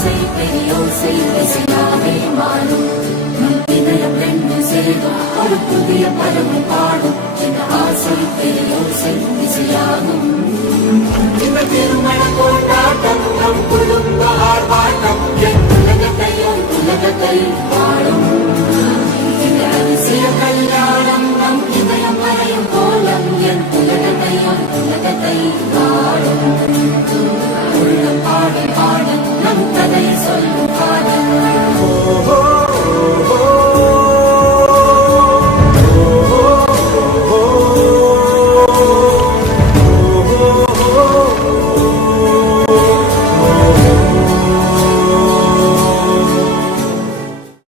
ஓசை பெரியோசை இசையாவே மாறும். நம் இதயம் ரெண்டு சேரும் ஒரு புதிய பதவி பாடும். இந்த ஆசை பெரியோசை இசையாகும். இந்த திருமண கொண்டாட்டம் நம் குடும்ப ஆழ்வாய்